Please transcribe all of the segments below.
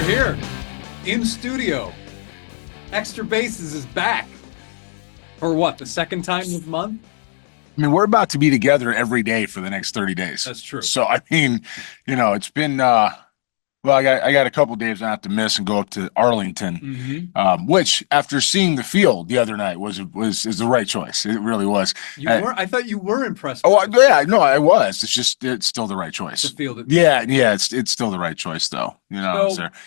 We're here in studio. Extra Bases is back for what, the second time this month? I mean, we're about to be together every day for the next 30 days. That's true. So, I mean, it's been, well, I got a couple days I have to miss and go up to Arlington, which after seeing the field the other night is the right choice. It really was. I thought you were impressed. Oh, yeah, no, I was. It's still the right choice. The field. Yeah, it's still the right choice though.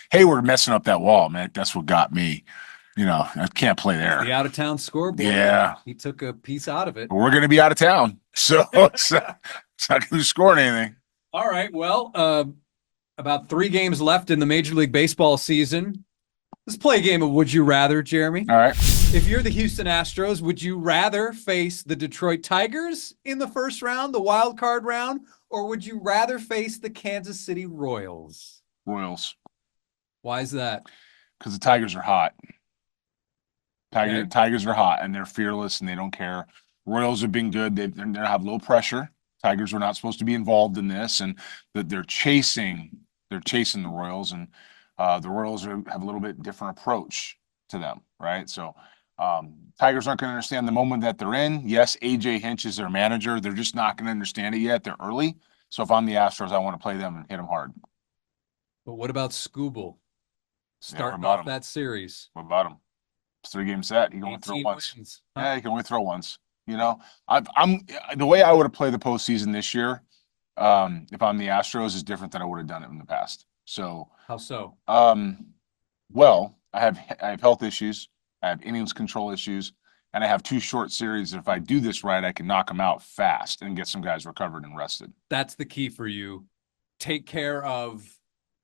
Hayward messing up that wall, man. That's what got me. I can't play there. The out of town scoreboard. Yeah. He took a piece out of it. But we're going to be out of town. So it's not going to score anything. All right. Well, about 3 games left in the Major League Baseball season. Let's play a game of Would You Rather, Jeremy. All right. If you're the Houston Astros, would you rather face the Detroit Tigers in the first round, the wild card round, or would you rather face the Kansas City Royals? Royals. Why is that? Because the Tigers are hot. Okay. Tigers are hot, and they're fearless, and they don't care. Royals have been good. They're going to have low pressure. Tigers are not supposed to be involved in this, and that they're chasing the Royals, and the Royals have a little bit different approach to them, right? So Tigers aren't going to understand the moment that they're in. Yes, AJ Hinch is their manager. They're just not going to understand it yet. They're early. So if I'm the Astros, I want to play them and hit them hard. But what about Scooble starting off off that series? What about him? 3-game set. He can only throw once. Wins. Yeah, he can only throw once. I'm the way I would have played the postseason this year, if I'm the Astros, is different than I would have done it in the past. So how so? Well, I have health issues, I have innings control issues, and I have 2 short series. If I do this right, I can knock them out fast and get some guys recovered and rested. That's the key for you. Take care of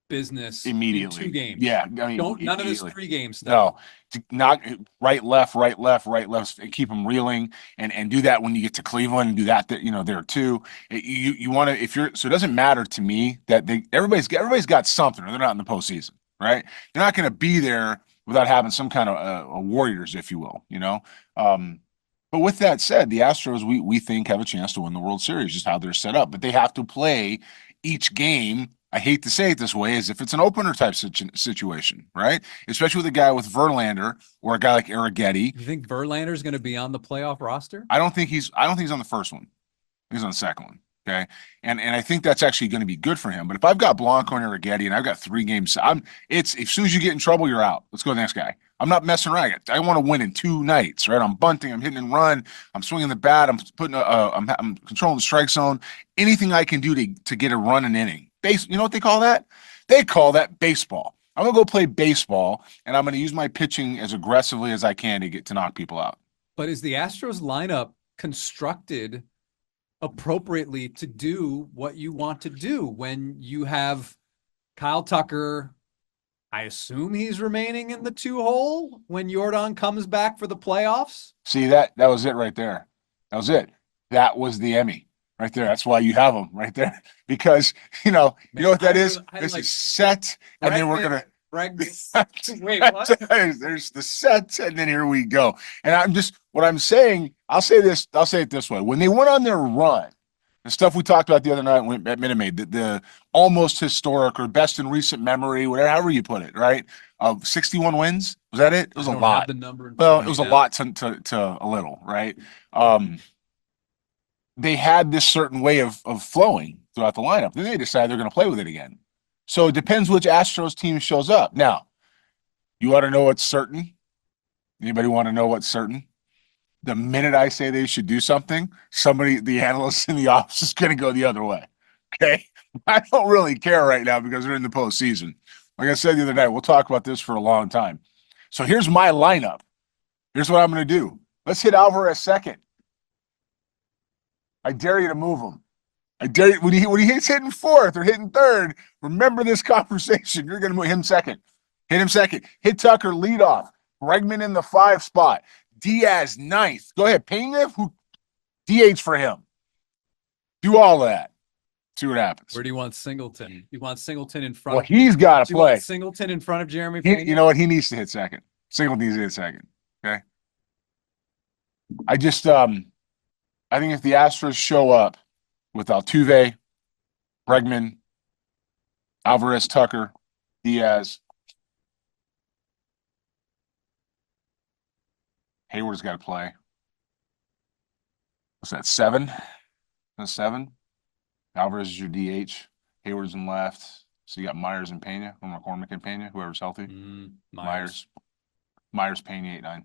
business immediately. In 2 games. Yeah, I mean, none of this 3 game stuff. No, to knock right, left, and keep them reeling, and do that when you get to Cleveland, and do that there too. You want to, so it doesn't matter to me that everybody's got something, or they're not in the postseason, right? You're not going to be there without having some kind of warriors, if you will, But with that said, the Astros we think have a chance to win the World Series, just how they're set up, but they have to play each game. I hate to say it this way, as if it's an opener type situation, right? Especially with a guy with Verlander or a guy like Arrighetti. You think Verlander's going to be on the playoff roster? I don't think he's on the first one. He's on the second one. Okay. And I think that's actually going to be good for him. But if I've got Blanco and Arrighetti and I've got 3 games, as soon as you get in trouble, you're out. Let's go to the next guy. I'm not messing around. I want to win in 2 nights, right? I'm bunting, I'm hitting and run, I'm swinging the bat, I'm putting I'm controlling the strike zone. Anything I can do to get a run an inning. You know what they call that? They call that baseball. I'm gonna go play baseball, and I'm gonna use my pitching as aggressively as I can to knock people out. But is the Astros lineup constructed appropriately to do what you want to do when you have Kyle Tucker? I assume he's remaining in the 2-hole when Yordan comes back for the playoffs. See, that was it right there. That was it. That was the Emmy. Right there. That's why you have them right there, because you know what that is. This is set, and then we're gonna. Wait, what? There's the set, and then here we go. And what I'm saying. I'll say it this way: when they went on their run, the stuff we talked about the other night at Minute Maid, the almost historic or best in recent memory, however you put it, right? Of 61 wins, was that it? It was a lot. The number. Well, it was a lot to a little, right? They had this certain way of flowing throughout the lineup. Then they decide they're going to play with it again. So it depends which Astros team shows up. Now, you want to know what's certain? Anybody want to know what's certain? The minute I say they should do something, the analyst in the office is going to go the other way. Okay? I don't really care right now because they're in the postseason. Like I said the other night, we'll talk about this for a long time. So here's my lineup. Here's what I'm going to do. Let's hit Alvarez second. I dare you to move him. I dare you, when he hits hitting 4th or hitting 3rd, remember this conversation. You're going to move him second. Hit him second. Hit Tucker leadoff. Bregman in the 5 spot. Diaz 9th. Go ahead. Pena, who DH for him. Do all of that. See what happens. Where do you want Singleton? You want Singleton in front? Well, he's got to play. Singleton in front of Jeremy Pena? You know what? He needs to hit second. Singleton needs to hit second. Okay. I think if the Astros show up with Altuve, Bregman, Alvarez, Tucker, Diaz, Hayward's got to play. What's that? 7? That's 7. Alvarez is your DH. Hayward's in left. So you got Myers and Pena, or McCormick and Pena, whoever's healthy. Myers. Myers, Pena, 8-9.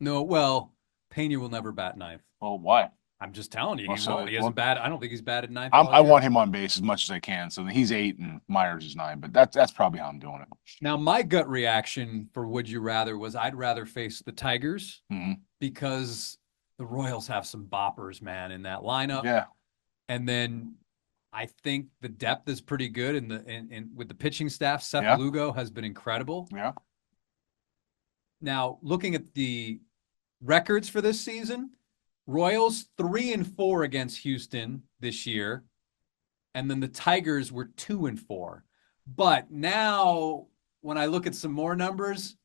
No, well, Pena will never bat ninth. Well, why? I'm just telling you, Well, he so- won't. He hasn't batted. I don't think he's batted ninth. I want him on base as much as I can. So he's 8 and Myers is 9, but that's probably how I'm doing it. Now, my gut reaction for would you rather was I'd rather face the Tigers because the Royals have some boppers, man, in that lineup. Yeah. And then I think the depth is pretty good in with the pitching staff. Seth Yeah. Lugo has been incredible. Yeah. Now, looking at the records for this season, Royals 3-4 against Houston this year, and then the Tigers were 2-4. But now, when I look at some more numbers,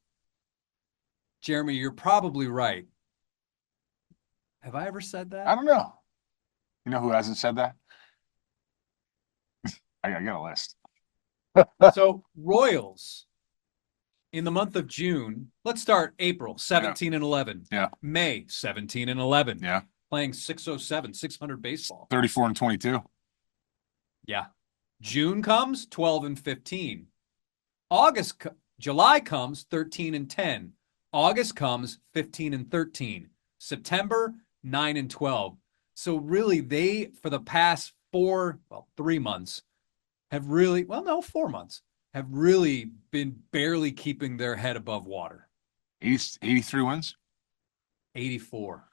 Jeremy, you're probably right. Have I ever said that? I don't know. You know who hasn't said that? I got a list. So Royals in the month of June, let's start April 17-11. Yeah. May 17-11. Yeah. Playing 607, 600 baseball. 34 and 22. Yeah. June comes 12-15. July comes 13-10. August comes 15-13. September 9-12. So really they, for the past 3 months, have really, 4 months, have really been barely keeping their head above water. 83 wins. 84.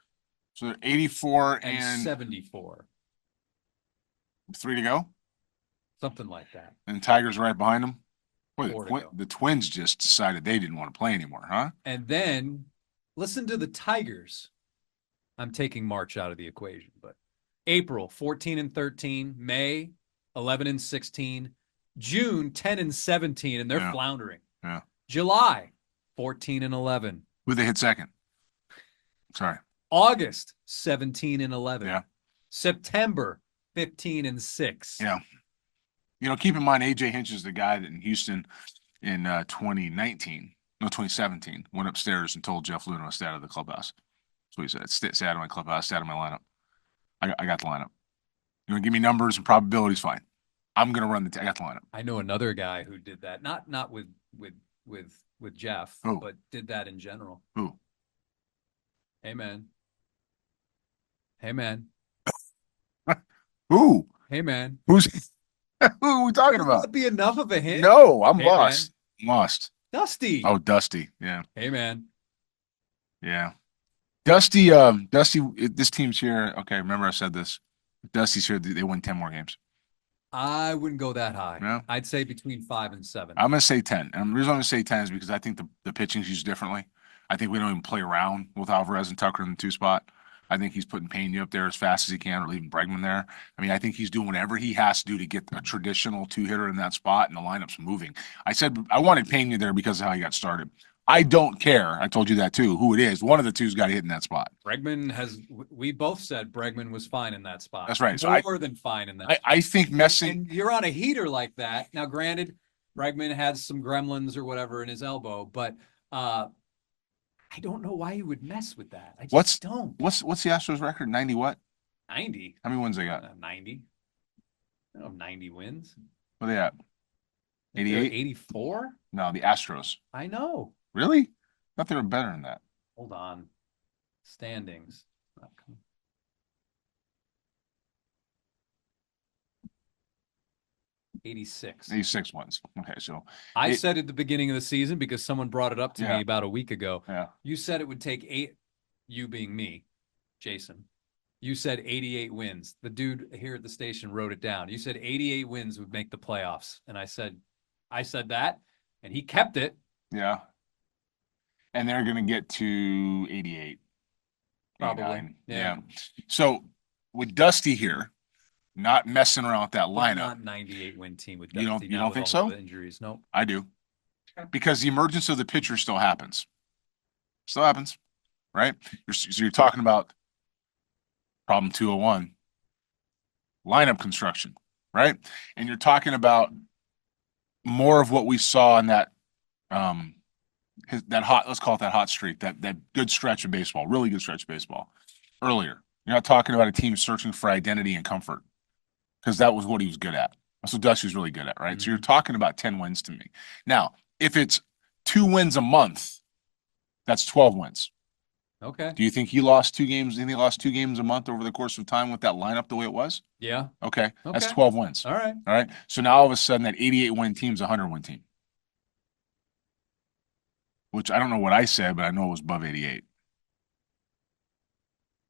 So they're 84 and 74. 3 to go. Something like that. And Tigers right behind them. Boy, 4 to go. the Twins just decided they didn't want to play anymore, huh? And then listen to the Tigers. I'm taking March out of the equation, but April 14-13, May 11-16, June 10-17, and they're Yeah. floundering. Yeah. July 14-11. Who they hit second? Sorry. August 17-11. Yeah. September 15-6. Yeah. You know, keep in mind AJ Hinch is the guy that in Houston in 2017 went upstairs and told Jeff Luhnow to stay out of the clubhouse. That's what he said. Stay out of my clubhouse, stay out of my lineup. I got the lineup. You want to give me numbers and probabilities? Fine. I'm gonna run I got the lineup. I know another guy who did that. Not with Jeff, Who? but did that in general. Who? Hey man. Hey man. Who? Hey man. Who's who are we talking Would about? that be enough of a hint? No, I'm Hey, lost. I'm lost. Dusty. Oh, Dusty. Yeah. Hey man. Yeah. Dusty, this team's here. Okay, remember I said this. Dusty's here, they win 10 more games. I wouldn't go that high. No? I'd say between 5 and 7. I'm gonna say 10. And the reason I'm gonna say 10 is because I think the pitching's used differently. I think we don't even play around with Alvarez and Tucker in the 2 spot. I think he's putting Pena up there as fast as he can, or leaving Bregman there. I mean, I think he's doing whatever he has to do to get a traditional 2-hitter in that spot, and the lineup's moving. I said I wanted Pena there because of how he got started. I don't care. I told you that too. Who it is, one of the two's got to hit in that spot. Bregman we both said Bregman was fine in that spot. That's right. So More than fine in that spot. I think messing. And you're on a heater like that. Now, granted, Bregman had some gremlins or whatever in his elbow, but I don't know why you would mess with that. I just don't. What's the Astros record? 90 what? 90. How many wins they got? 90. I don't know, 90 wins. What are they at? 88? 84? No, the Astros. I know. Really? I thought they were better than that. Hold on. Standings. 86. 86 wins. Okay, so I said at the beginning of the season, because someone brought it up to me about a week ago. Yeah. You said it would take 8, you being me, Jason. You said 88 wins. The dude here at the station wrote it down. You said 88 wins would make the playoffs. And I said that, and he kept it. Yeah. And they're going to get to 88. Probably. 89. Yeah. So with Dusty here, not messing around with that But lineup. not 98 win team with You Dusty don't now with think all so? the injuries. Nope. I do. Because the emergence of the pitcher still happens. Still happens, right? So you're talking about problem 201, lineup construction, right? And you're talking about more of what we saw in that that hot, let's call it that hot streak, that good stretch of baseball, really good stretch of baseball earlier. You're not talking about a team searching for identity and comfort because that was what he was good at. That's what Dusty was really good at, right? So you're talking about 10 wins to me. Now, if it's 2 wins a month, that's 12 wins. Okay. Do you think he lost 2 games? Do you think he lost 2 games a month over the course of time with that lineup the way it was? Yeah. Okay. That's Okay. 12 wins. All right. All right. So now all of a sudden that 88 win team's a 100-win team. Which I don't know what I said, but I know it was above 88.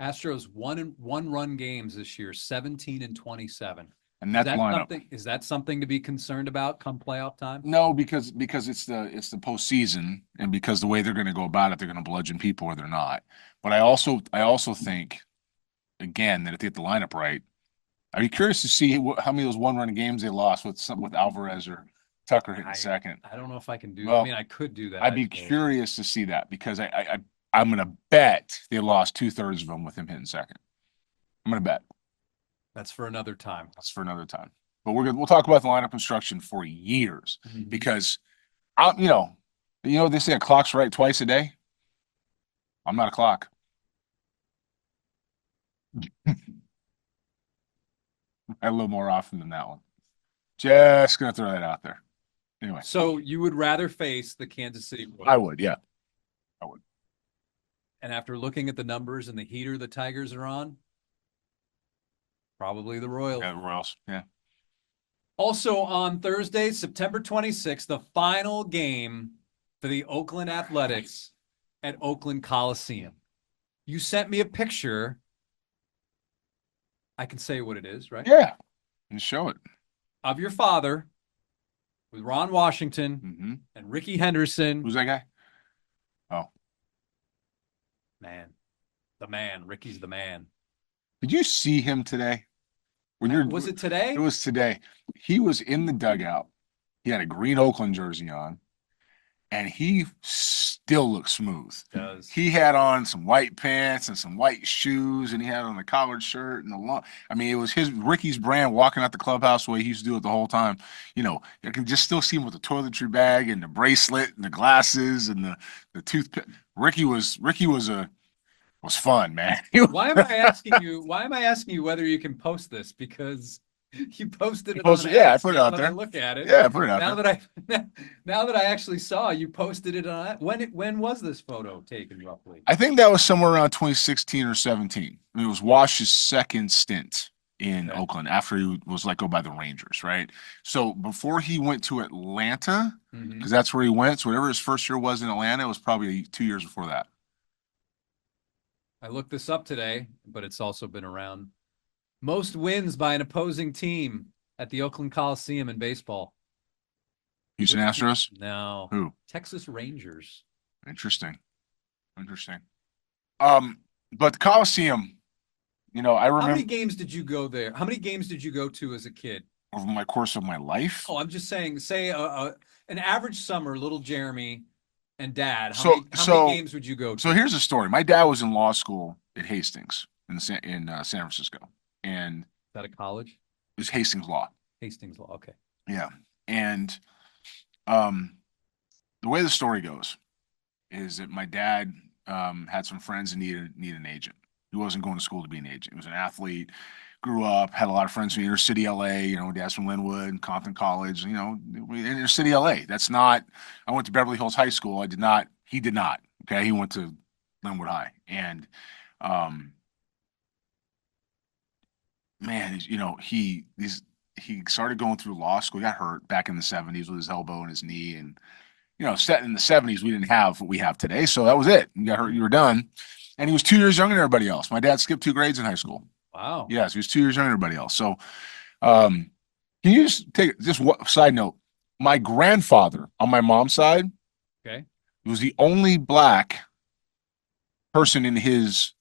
Astros one run games this year, 17-27. And that's lineup. Is that something to be concerned about come playoff time? No, because it's the postseason, and because the way they're going to go about it, they're going to bludgeon people or they're not. But I also think, again, that if they get the lineup right, I'd be curious to see how many of those one-run games they lost with Alvarez or Tucker hitting second. I don't know if I can do. Well, I mean, I could do that. I'd be curious to see that because I'm going to bet they lost 2/3 of them with him hitting second. I'm going to bet. That's for another time. That's for another time. But we'll talk about the lineup construction for years because they say a clock's right twice a day. I'm not a clock. A little more often than that one. Just gonna throw that out there. Anyway. So you would rather face the Kansas City Royals? I would, yeah. I would. And after looking at the numbers and the heater the Tigers are on, probably the Royals. Yeah, the Royals, yeah. Also on Thursday, September 26th, the final game for the Oakland Athletics at Oakland Coliseum. You sent me a picture. I can say what it is, right? Yeah. And show it. Of your father with Ron Washington and Ricky Henderson. Who's that guy? Oh. Man. The man. Ricky's the man. Did you see him today? Was it today? It was today. He was in the dugout. He had a green Oakland jersey on, and he still looked smooth. He had on some white pants and some white shoes, and he had on a collared shirt and it was Ricky's brand walking out the clubhouse the way he used to do it the whole time. You can just still see him with the toiletry bag and the bracelet and the glasses and the toothpick. Ricky was fun, man. Why am I asking you whether you can post this? Because you posted it on X. Yeah, I put it out there. Look at it. Yeah, I put it out there. Now that I actually saw you posted it on that. When was this photo taken roughly? I think that was somewhere around 2016 or 17. I mean, it was Wash's second stint in Oakland after he was let go by the Rangers, right? So before he went to Atlanta, because that's where he went. So whatever his first year was in Atlanta, it was probably 2 years before that. I looked this up today, but it's also been around. Most wins by an opposing team at the Oakland Coliseum in baseball. Houston Astros? No. Who? Texas Rangers. Interesting. But the Coliseum, I remember. How many games did you go there? How many games did you go to as a kid? Over my course of my life? Oh, I'm just saying, say an average summer, little Jeremy and Dad. How many games would you go to? So here's the story. My dad was in law school at Hastings in San Francisco. And is that a college? It was Hastings Law. Hastings Law, okay. Yeah. And the way the story goes is that my dad had some friends and needed an agent. He wasn't going to school to be an agent. He was an athlete, grew up, had a lot of friends from inner city LA, dad's from Linwood, Compton College, inner city LA. That's not, I went to Beverly Hills High School. He did not. Okay. He went to Linwood High. And man, he started going through law school. He got hurt back in the 70s with his elbow and his knee. And, set in the 70s, we didn't have what we have today. So that was it. You got hurt, you were done. And he was 2 years younger than everybody else. My dad skipped 2 grades in high school. Wow. Yes, he was 2 years younger than everybody else. So can you just take just one side note? My grandfather on my mom's side was the only black person in his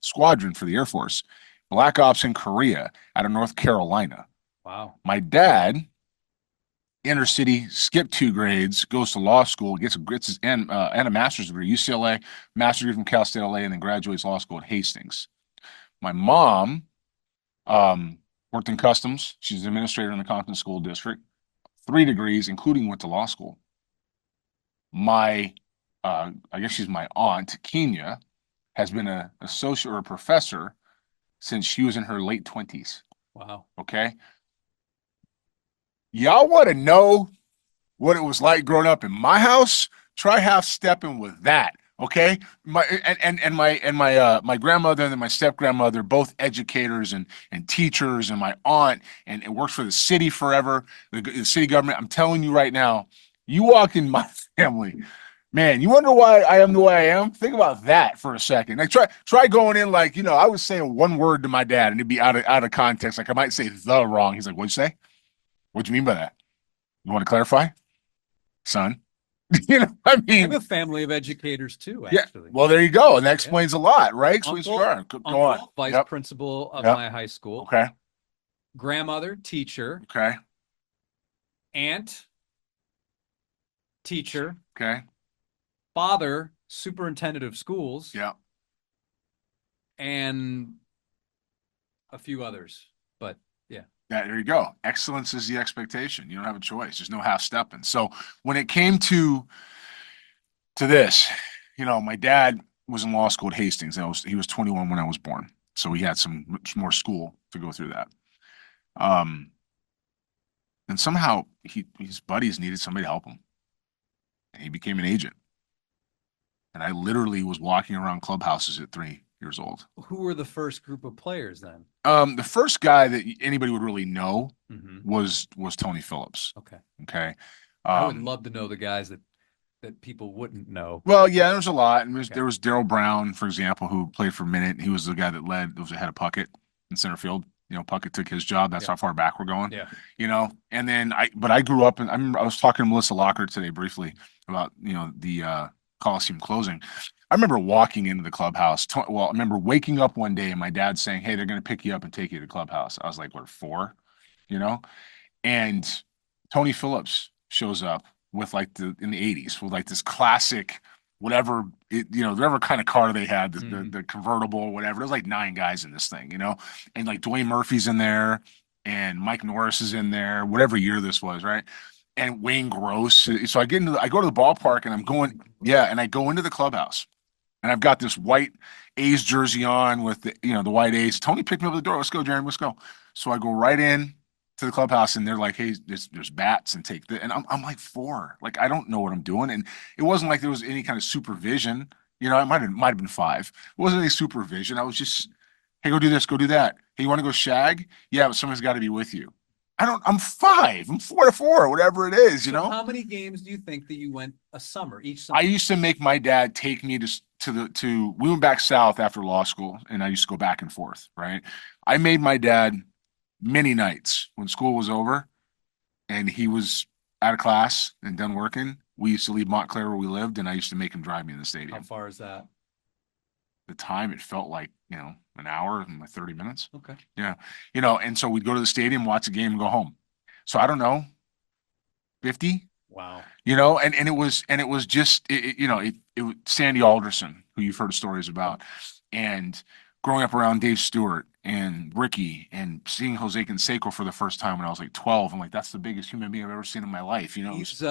squadron for the Air Force. Black Ops in Korea out of North Carolina. Wow. My dad, inner city, skipped 2 grades, goes to law school, gets his and a master's degree, UCLA, master's degree from Cal State LA, and then graduates law school at Hastings. My mom worked in customs. She's an administrator in the Compton School District. 3 degrees, including went to law school. My I guess she's my aunt, Kenya, has been a associate or a professor since she was in her late 20s. Wow. Okay. Y'all want to know what it was like growing up in my house? Try half stepping with that. Okay. My grandmother and then my step grandmother, both educators and teachers, and my aunt and works for the city forever, the city government. I'm telling you right now, you walk in my family. Man, you wonder why I am the way I am? Think about that for a second. Like try going in like, I was saying one word to my dad and it'd be out of context. Like I might say the wrong. He's like, "What'd you say? What'd you mean by that? You want to clarify, son?" I I have mean, a family of educators too, yeah. actually. Well, there you go. And that Yeah. explains a lot, right? Explains Uncle, sure. Go on. uncle, vice Yep. principal of Yep. my high school. Okay. Grandmother, teacher. Okay. Aunt, teacher. Okay. Father, superintendent of schools. Yeah. And a few others. But yeah. There you go. Excellence is the expectation. You don't have a choice. There's no half stepping. So when it came to this, my dad was in law school at Hastings. He was 21 when I was born. So he had some more school to go through that. And somehow his buddies needed somebody to help him. And he became an agent. And I literally was walking around clubhouses at 3 years old. Who were the first group of players then? The first guy that anybody would really know Mhm. was Tony Phillips. Okay. Okay. I would love to know the guys that people wouldn't know. Well, yeah, there's a lot. And Okay. there was Daryl Brown, for example, who played for a minute. He was the guy that was ahead of Puckett in center field. Puckett took his job. That's Yeah. how far back we're going. Yeah. And then I grew up and I was talking to Melissa Locker today briefly about, the Coliseum closing. I remember walking into the clubhouse. Well, I remember waking up one day and my dad saying, "Hey, they're going to pick you up and take you to the clubhouse." I was like, "What, 4?" You know? And Tony Phillips shows up with in the 80s with like this classic whatever whatever kind of car they had, the convertible or whatever. There's like 9 guys in this thing, and like Dwayne Murphy's in there and Mike Norris is in there, whatever year this was, right? And Wayne Gross. So I go to the ballpark and I'm going, yeah, and I go into the clubhouse and I've got this white A's jersey on with the white A's. Tony picked me up at the door. "Let's go, Jeremy. Let's go." So I go right in to the clubhouse and they're like, "Hey, there's bats and take the," and I'm like 4. Like I don't know what I'm doing. And it wasn't like there was any kind of supervision. It might have been 5. It wasn't any supervision. I was just, "Hey, go do this, go do that. Hey, you want to go shag?" "Yeah, but someone's got to be with you." I'm 5. I'm 4 to 4, whatever it is, So how many games do you think that you went each summer? I used to make my dad take me we went back south after law school and I used to go back and forth, right? I made my dad many nights when school was over and he was out of class and done working. We used to leave Montclair where we lived and I used to make him drive me to the How stadium. far is that? The time it felt like, an hour and like 30 minutes. Okay. Yeah. And so we'd go to the stadium, watch the game and go home. So I don't know, 50. Wow. And it was just Sandy Alderson, who you've heard stories about, and growing up around Dave Stewart and Ricky and seeing Jose Canseco for the first time when I was like 12. I'm like, that's the biggest human being I've ever seen in my life. He's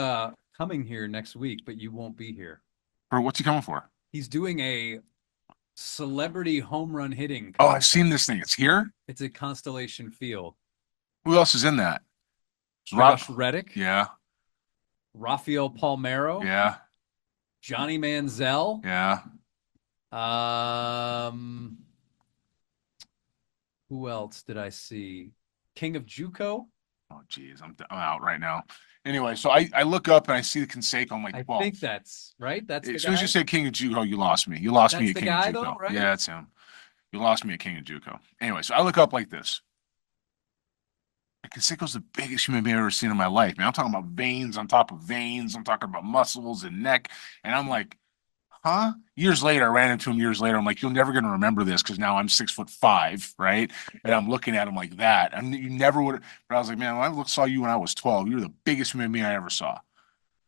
coming here next week, but you won't be here. Or what's he coming for? He's doing a celebrity home run hitting Oh, contest. I've seen this thing. It's here. It's at Constellation Field. Who else is in that? Josh Reddick. Yeah. Rafael Palmeiro. Yeah. Johnny Manziel. Yeah. Who else did I see? King of JUCO. Oh, geez, I'm out right now. Anyway, so I look up and I see the Canseco. I'm like, I 12. think that's right. That's the As soon as guy? you said King of JUCO, you lost me. You lost me That's at the King of guy, JUCO. though, right? Yeah, that's him. You lost me at King of JUCO. Anyway, so I look up like this. Canseco's the biggest human being I've ever seen in my life, man. I'm talking about veins on top of veins. I'm talking about muscles and neck. And I'm like, huh? Years later, I ran into him years later. I'm like, "You're never going to remember this because now I'm 6'5", right?" And I'm looking at him like that. And you never would. But I was like, "Man, when I saw you when I was 12, you were the biggest human being I ever saw."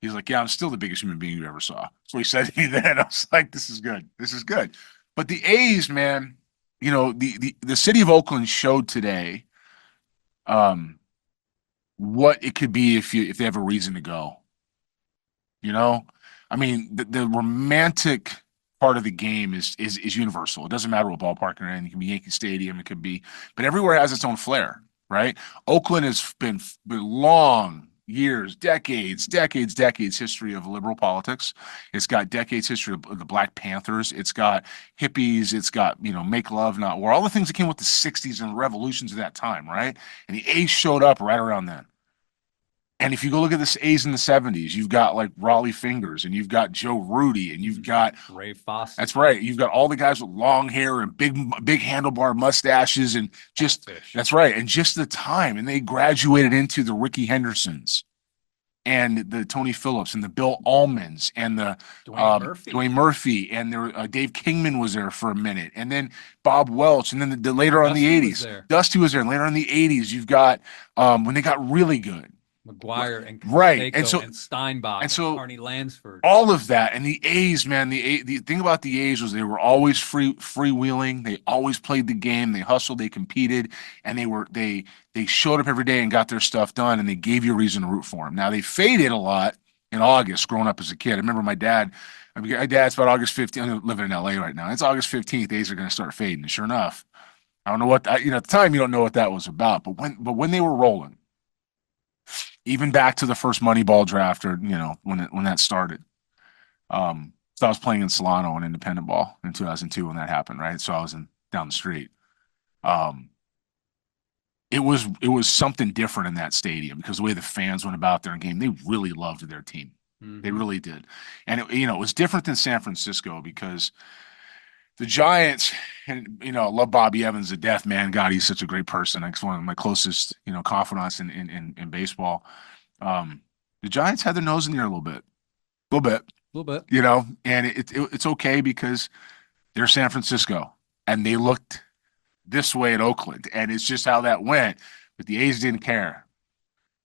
He's like, "Yeah, I'm still the biggest human being you ever saw." So he said to me then. I was like, "This is good. This is good." But the A's, man, the city of Oakland showed today what it could be if they have a reason to go. I mean, the romantic part of the game is universal. It doesn't matter what ballpark you're in. It can be Yankee Stadium. It could be, but everywhere has its own flair, right? Oakland has been long years, decades history of liberal politics. It's got decades history of the Black Panthers. It's got hippies. It's got, make love, not war. All the things that came with the 60s and revolutions of that time, right? And the A's showed up right around then. And if you go look at the A's in the 70s, you've got like Raleigh Fingers and you've got Joe Rudy and you've got Ray Foster. that's right. You've got all the guys with long hair and big handlebar mustaches and just Catfish. that's right. And just the time. And they graduated into the Ricky Hendersons and the Tony Phillips and the Bill Almonds and the Dwayne Murphy and there Dave Kingman was there for a minute and then Bob Welch and then later on in the 80s Dusty was there and later in the 80s you've got when they got really good McGuire and right and Steinbach and Carney Lansford, all of that. And the A's, man, the thing about the A's was they were always freewheeling. They always played the game. They hustled, they competed, and they showed up every day and got their stuff done, and they gave you a reason to root for them. Now they faded a lot in August growing up as a kid. I remember my dad's about August 15th. I'm living in LA right now. It's August 15th. A's are going to start fading. And sure enough, I don't know what at the time you don't know what that was about, but when they were rolling, even back to the first Moneyball draft or when that started. So I was playing in Solano on independent ball in 2002 when that happened, right? So I was down the street. It was something different in that stadium because the way the fans went about their game, they really loved their team. Mm-hmm. They really did. And it was different than San Francisco because the Giants, and love Bobby Evans to death, man. God, he's such a great person. He's one of my closest, confidants in baseball. The Giants had their nose in the air a little bit, and it's okay because they're San Francisco and they looked this way at Oakland, and it's just how that went. But the A's didn't care.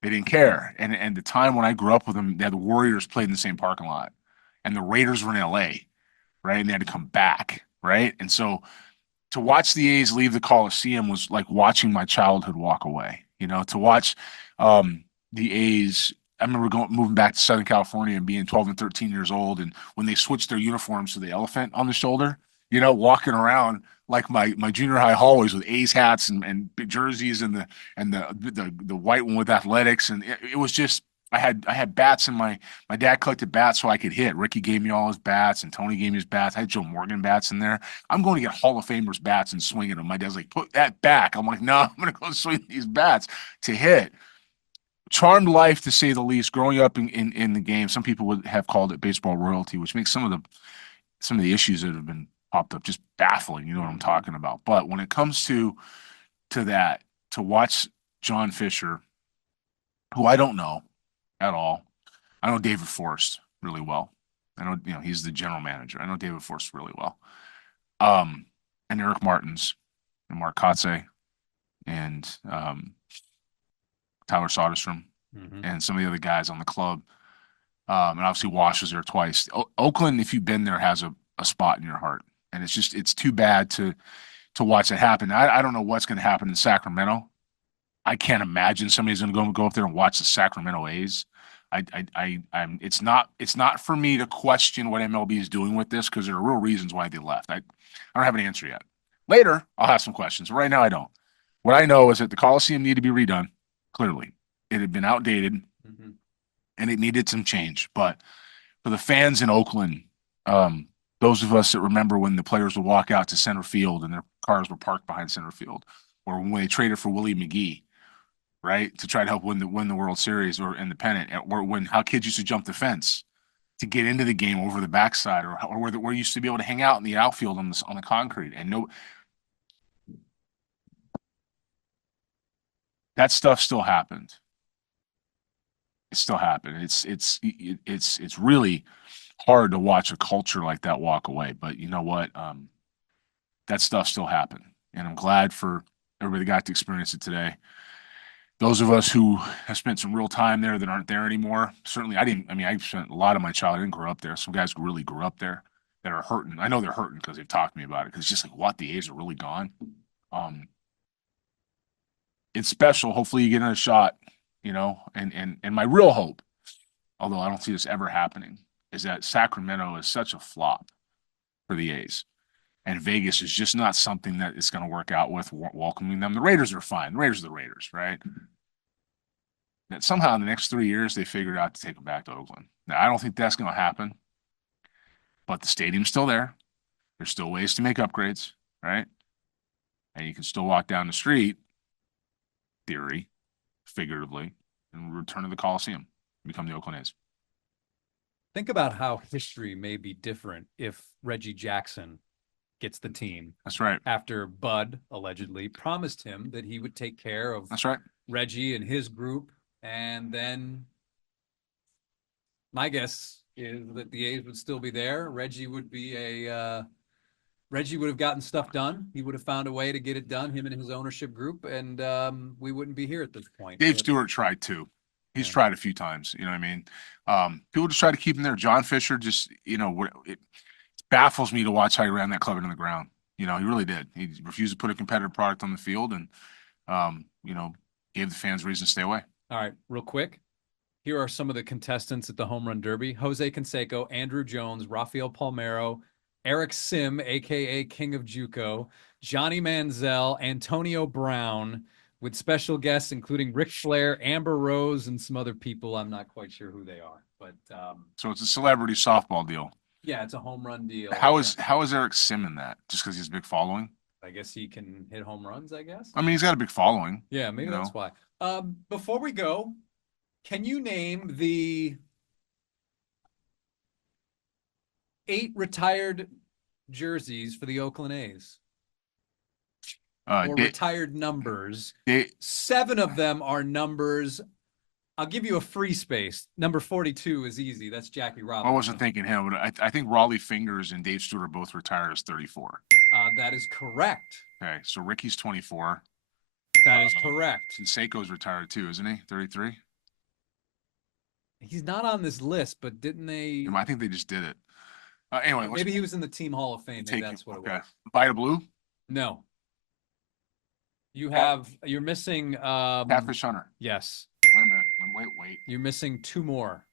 They didn't care. And the time when I grew up with them, the Warriors played in the same parking lot, and the Raiders were in LA, right? And they had to come back, right? And so to watch the A's leave the Coliseum was like watching my childhood walk away. To watch the A's. I remember moving back to Southern California and being 12 and 13 years old, and when they switched their uniforms to the elephant on the shoulder, walking around like my junior high hallways with A's hats and big jerseys and the white one with athletics, and it was just I had bats and my dad collected bats so I could hit. Ricky gave me all his bats and Tony gave me his bats. I had Joe Morgan bats in there. I'm going to get Hall of Famers bats and swinging them. My dad's like, put that back. I'm like, no, I'm going to go swing these bats to hit. Charmed life, to say the least. Growing up in the game, some people would have called it baseball royalty, which makes some of the issues that have been popped up just baffling. You know what I'm talking about. But when it comes to that, to watch John Fisher, who I don't know at all. I know David Forrest really well. I know he's the general manager. I know David Forrest really well. And Eric Martins and Mark Kotze and Tyler Soderstrom and some of the other guys on the club. And obviously Wash was there twice. Oakland, if you've been there, has a spot in your heart. And it's too bad to watch it happen. I don't know what's going to happen in Sacramento. I can't imagine somebody's going to go up there and watch the Sacramento A's. It's not for me to question what MLB is doing with this because there are real reasons why they left. I don't have an answer yet. Later, I'll have some questions. Right now, I don't. What I know is that the Coliseum needed to be redone. Clearly, it had been outdated, and it needed some change. But for the fans in Oakland, those of us that remember when the players would walk out to center field and their cars were parked behind center field, or when they traded for Willie McGee, right, to try to help win the World Series or in the pennant, or when how kids used to jump the fence to get into the game over the backside, or where you used to be able to hang out in the outfield on the concrete, and that stuff still happened. It still happened. It's really hard to watch a culture like that walk away. But you know what? That stuff still happened, and I'm glad for everybody that got to experience it today. Those of us who have spent some real time there that aren't there anymore. Certainly, I didn't. I mean, I spent a lot of my childhood. I didn't grow up there. Some guys really grew up there that are hurting. I know they're hurting because they've talked to me about it. Because it's just like, what, the A's are really gone. It's special. Hopefully, you get another shot. And my real hope, although I don't see this ever happening, is that Sacramento is such a flop for the A's. And Vegas is just not something that is going to work out with welcoming them. The Raiders are fine. The Raiders are the Raiders, right? That somehow in the next 3 years, they figured out to take them back to Oakland. Now, I don't think that's going to happen, but the stadium's still there. There's still ways to make upgrades, right? And you can still walk down the street, theory, figuratively, and return to the Coliseum, become the Oakland A's. Think about how history may be different if Reggie Jackson gets the team. That's right. After Bud allegedly promised him that he would take care of That's right. Reggie and his group. And then my guess is that the A's would still be there. Reggie would have gotten stuff done. He would have found a way to get it done, him and his ownership group, and we wouldn't be here at this point. Dave Stewart tried too. He's tried a few times. You know what I mean? People just try to keep him there. John Fisher just, it baffles me to watch how he ran that club into the ground. He really did. He refused to put a competitive product on the field and, gave the fans reason to stay away. All right, real quick. Here are some of the contestants at the Home Run Derby: Jose Canseco, Andrew Jones, Rafael Palmeiro, Eric Sim, a.k.a. King of JUCO, Johnny Manziel, Antonio Brown, with special guests including Ric Flair, Amber Rose, and some other people. I'm not quite sure who they are, but so it's a celebrity softball deal. Yeah, it's a home run deal. How is Eric Sim in that? Just because he has a big following? I guess he can hit home runs, I guess. I mean, he's got a big following. Yeah, maybe that's why. Before we go, can you name the 8 retired jerseys for the Oakland A's? Or retired numbers. 7 of them are numbers. I'll give you a free space. Number 42 is easy. That's Jackie Robinson. I wasn't thinking him, but I think Raleigh Fingers and Dave Stewart are both retired as 34. That is correct. Okay, so Ricky's 24. That is correct. Canseco's retired too, isn't he? 33? He's not on this list, but didn't they? I think they just did it. Anyway. Maybe he was in the Team Hall of Fame. Maybe that's what it was. Vita Blue? No. You're missing Catfish Hunter. Yes. Wait a minute. Wait. You're missing 2 more.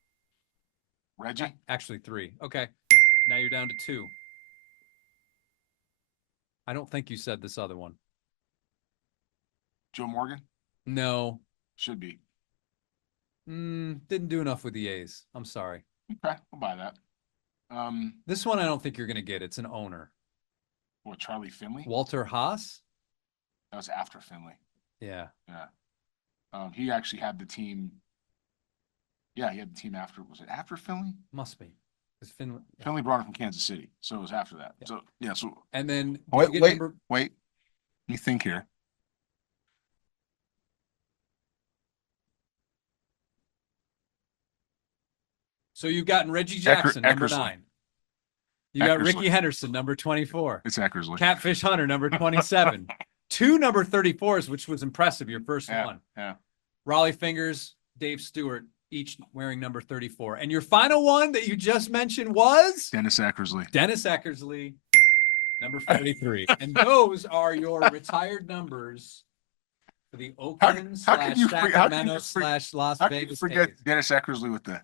Reggie? Actually 3. Okay. Now you're down to 2. I don't think you said this other one. Joe Morgan? No. Should be. Didn't do enough with the A's. I'm sorry. Okay, I'll buy that. This one I don't think you're going to get. It's an owner. What, Charlie Finley? Walter Haas? That was after Finley. Yeah. Yeah. He actually had the team. Yeah, he had the team after. Was it after Finley? Must be. Finley. Finley brought it from Kansas City, so it was after that. Yeah. So and then wait. Let me think here. So you've gotten Reggie Jackson, number 9. You got Eckersley. Ricky Henderson, number 24. It's Eckersley. Catfish Hunter, number 27. 2 number 34s, which was impressive, your first one. Yeah. Raleigh Fingers, Dave Stewart, each wearing number 34. And your final one that you just mentioned was? Dennis Eckersley. Dennis Eckersley, number 43. And those are your retired numbers for the Oakland / Sacramento / Las Vegas. How can you forget A's. Dennis Eckersley with the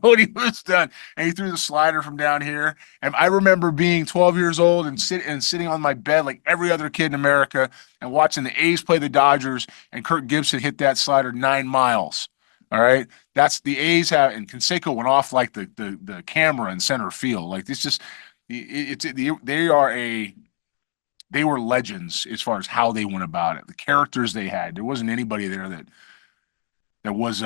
what he was done, and he threw the slider from down here. And I remember being 12 years old and sitting on my bed like every other kid in America and watching the A's play the Dodgers, and Kirk Gibson hit that slider 9 miles. All right, that's the A's have, and Canseco went off like the camera in center field. Like this, just they were legends as far as how they went about it, the characters they had. There wasn't anybody there that was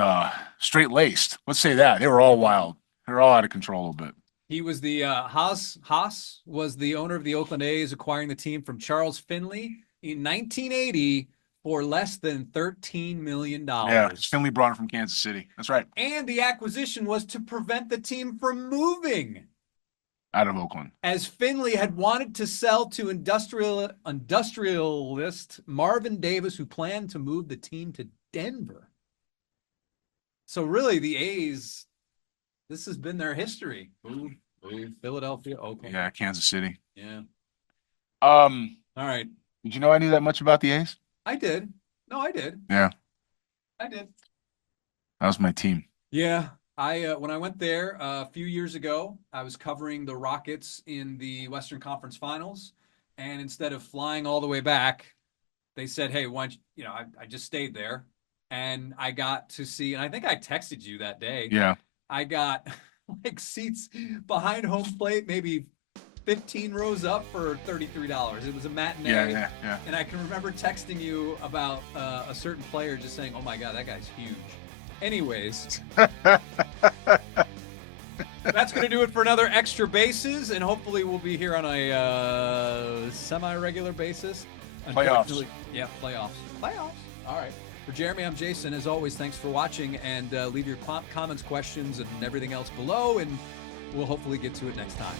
straight laced. Let's say that. They were all wild. They were all out of control a little bit. He was the Haas was the owner of the Oakland A's, acquiring the team from Charles Finley in 1980 for less than $13 million. Yeah, Finley brought it from Kansas City. That's right. And the acquisition was to prevent the team from moving out of Oakland, as Finley had wanted to sell to industrialist Marvin Davis, who planned to move the team to Denver. So really, the A's, this has been their history. Move, Philadelphia, Oakland. Yeah, Kansas City. Yeah. All right. Did you know I knew that much about the A's? I did. No, I did. Yeah. I did. That was my team. Yeah. When I went there a few years ago, I was covering the Rockets in the Western Conference Finals, and instead of flying all the way back, they said, "Hey, why don't you know?" I just stayed there, and I got to see. And I think I texted you that day. Yeah. I got like seats behind home plate, maybe 15 rows up for $33. It was a matinee. Yeah. And I can remember texting you about a certain player, just saying, "Oh my God, that guy's huge." Anyways, that's going to do it for another Extra Bases, and hopefully we'll be here on a semi-regular basis. Playoffs. Yeah, playoffs. All right. For Jeremy, I'm Jason. As always, thanks for watching, and leave your comments, questions, and everything else below, and we'll hopefully get to it next time.